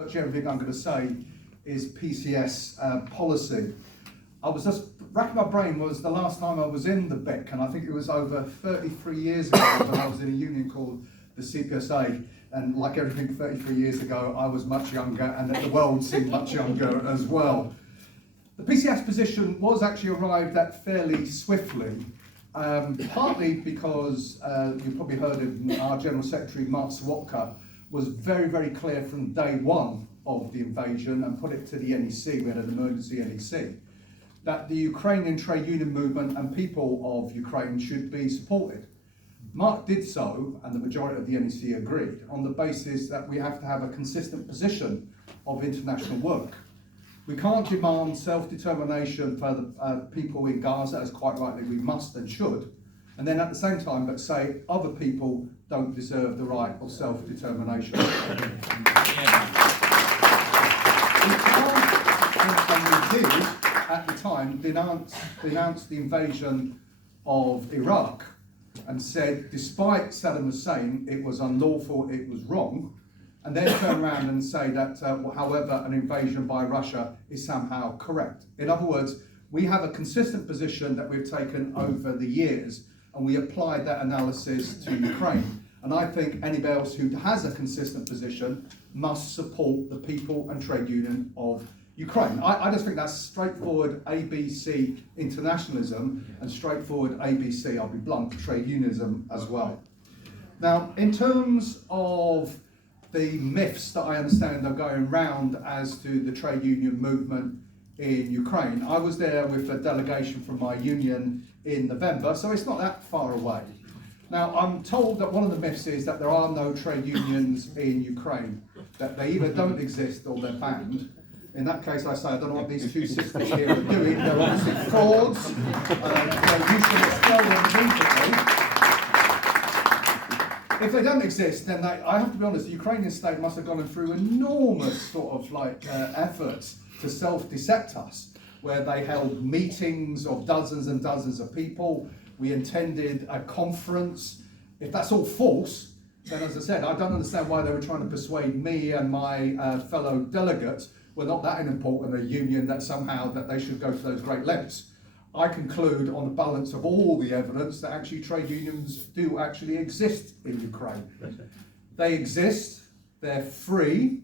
Virtually everything I'm going to say is PCS policy. I was just racking my brain, was the last time I was in the BEC, and I think it was over 33 years ago when I was in a union called the CPSA, and like everything 33 years ago, I was much younger, and the world seemed much younger as well. The PCS position was actually arrived at fairly swiftly, partly because you probably heard of our General Secretary, Mark Swatka, was very, very clear from day one of the invasion and put it to the NEC, we had an emergency NEC, that the Ukrainian trade union movement and people of Ukraine should be supported. Mark did so, and the majority of the NEC agreed, on the basis that we have to have a consistent position of international work. We can't demand self-determination for the people in Gaza, as quite rightly we must and should, and then at the same time but say other people don't deserve the right of self-determination. We did at the time denounce the invasion of Iraq and said, despite Saddam Hussein, it was unlawful, it was wrong, and then turn around and say that, however, an invasion by Russia is somehow correct. In other words, we have a consistent position that we've taken over the years, and we applied that analysis to Ukraine. And I think anybody else who has a consistent position must support the people and trade union of Ukraine. I just think that's straightforward ABC internationalism and straightforward ABC, I'll be blunt, trade unionism as well. Now, in terms of the myths that I understand are going round as to the trade union movement in Ukraine, I was there with a delegation from my union in November, so it's not that far away. Now, I'm told that one of the myths is that there are no trade unions in Ukraine, that they either don't exist or they're banned. In that case, I say, I don't know what these two sisters here are doing. They're obviously frauds. So you should expel them immediately. If they don't exist, then I have to be honest, the Ukrainian state must have gone through enormous sort of efforts to self-decept us, where they held meetings of dozens and dozens of people. We intended a conference. If that's all false, then as I said, I don't understand why they were trying to persuade me and my fellow delegates we're not that important a union that somehow that they should go to those great lengths. I conclude on the balance of all the evidence that actually trade unions do actually exist in Ukraine. They exist, they're free,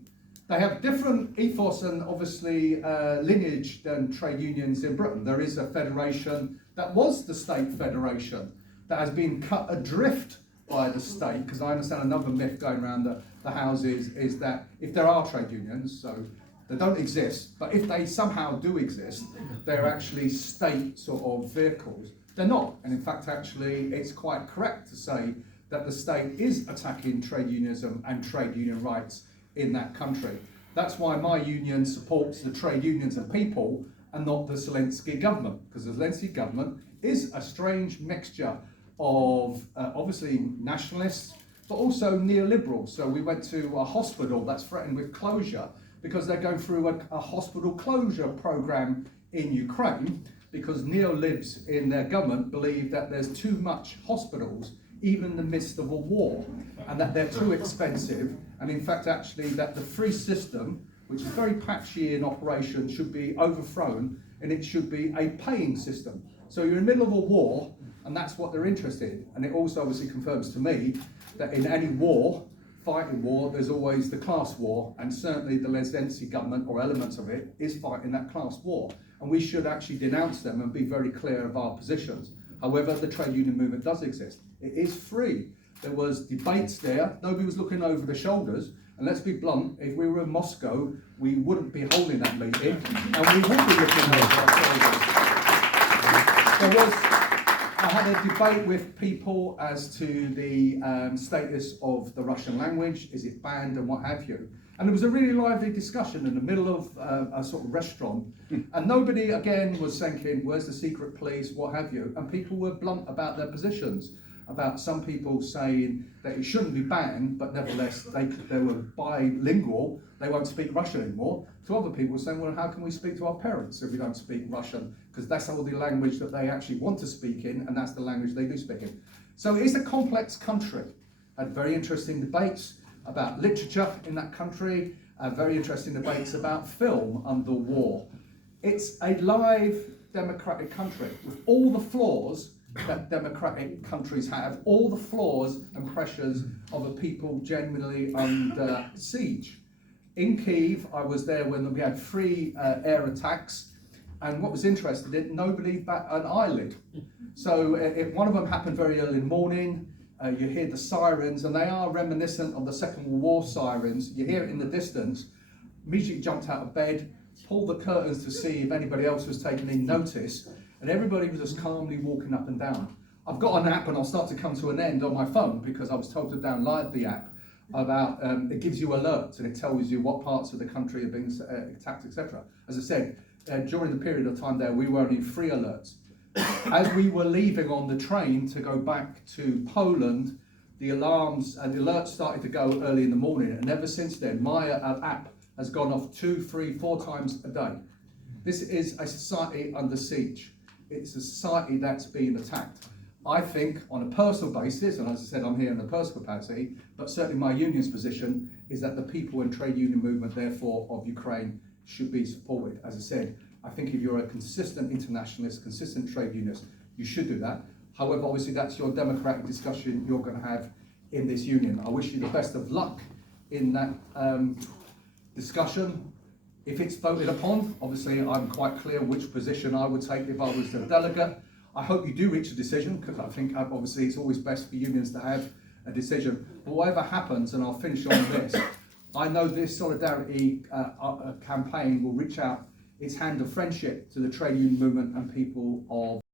they have different ethos and obviously lineage than trade unions in Britain. There is a federation that was the state federation that has been cut adrift by the state, because I understand another myth going around the houses is that if there are trade unions, so they don't exist, but if they somehow do exist, they're actually state sort of vehicles. They're not, and in fact actually it's quite correct to say that the state is attacking trade unionism and trade union rights in that country. That's why my union supports the trade unions and people and not the Zelensky government, because the Zelensky government is a strange mixture of obviously nationalists, but also neoliberals. So we went to a hospital that's threatened with closure because they're going through a hospital closure program in Ukraine, because neolibs in their government believe that there's too much hospitals even in the midst of a war, and that they're too expensive, and in fact actually that the free system, which is very patchy in operation, should be overthrown, and it should be a paying system. So you're in the middle of a war, and that's what they're interested in. And it also obviously confirms to me that in any war, fighting war, there's always the class war, and certainly the Zelensky government, or elements of it, is fighting that class war. And we should actually denounce them and be very clear of our positions. However, the trade union movement does exist. It is free. There was debates there, nobody was looking over the shoulders, and let's be blunt, if we were in Moscow, we wouldn't be holding that meeting, and we would be looking over our shoulders. I had a debate with people as to the status of the Russian language, is it banned and what have you. And there was a really lively discussion in the middle of a sort of restaurant, and nobody again was thinking, where's the secret police, what have you, and people were blunt about their positions, about some people saying that it shouldn't be banned, but nevertheless they were bilingual, they won't speak Russian anymore, to other people saying, well, how can we speak to our parents if we don't speak Russian? Because that's all the language that they actually want to speak in, and that's the language they do speak in. So it's a complex country. Had very interesting debates about literature in that country, very interesting debates about film under war. It's a live democratic country with all the flaws that democratic countries have, all the flaws and pressures of a people genuinely under siege. In Kyiv, I was there when we had 3 air attacks, and what was interesting, nobody bat an eyelid. So one of them happened very early in the morning. You hear the sirens, and they are reminiscent of the Second World War sirens. You hear it in the distance. Immediately jumped out of bed, pulled the curtains to see if anybody else was taking in notice, and everybody was just calmly walking up and down. I've got an app, and I'll start to come to an end on my phone because I was told to download the app about, it gives you alerts and it tells you what parts of the country are being attacked, etc. As I said, during the period of time there, we were only 3 alerts. As we were leaving on the train to go back to Poland, the alarms and the alerts started to go early in the morning, and ever since then, my app has gone off 2, 3, 4 times a day. This is a society under siege. It's a society that's being attacked. I think on a personal basis, and as I said, I'm here in a personal capacity, but certainly my union's position is that the people and trade union movement, therefore, of Ukraine should be supported. As I said, I think if you're a consistent internationalist, consistent trade unionist, you should do that. However, obviously that's your democratic discussion you're going to have in this union. I wish you the best of luck in that discussion. If it's voted upon, obviously I'm quite clear which position I would take if I was the delegate. I hope you do reach a decision, because I think obviously it's always best for unions to have a decision. But whatever happens, and I'll finish on this, I know this solidarity campaign will reach out its hand of friendship to the trade union movement and people of